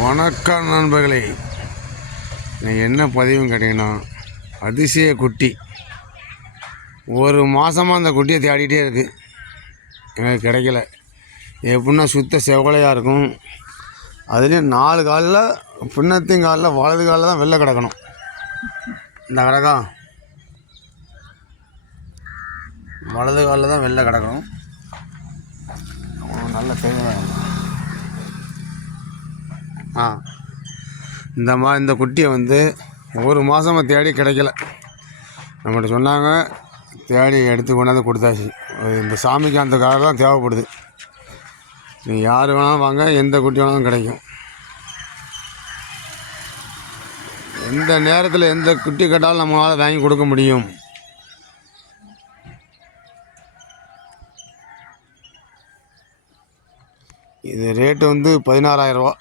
வணக்கம் நண்பர்களே, நீங்கள் என்ன பதிவுன்னு கேட்டிங்கன்னா, அதிசய குட்டி. ஒரு மாதமாக அந்த குட்டியை தேடிகிட்டே இருக்குது, எனக்கு கிடைக்கல. எப்படின்னா சுத்த செவலையாக இருக்கும். அதுலேயும் 4 காலில், பின்னத்தையும் காலில், வலது காலில் தான் வெளில கிடக்கணும். இந்த கிடக்கும் வலது காலில் தான் வெளில கிடக்கணும். நல்ல தெரியும். இந்த குட்டியை வந்து ஒரு மாதமாக தேடி கிடைக்கல. நம்மகிட்ட சொன்னாங்க, தேடி எடுத்து கொண்டாந்து கொடுத்தாச்சு. இந்த சாமிக்கு அந்த காலம் தான் தேவைப்படுது. நீங்கள் யார் வேணாலும் வாங்க, எந்த குட்டி வேணாலும் கிடைக்கும். எந்த நேரத்தில் எந்த குட்டி கேட்டாலும் நம்மளால் வாங்கி கொடுக்க முடியும். இது ரேட்டு வந்து 16,000 ரூபா.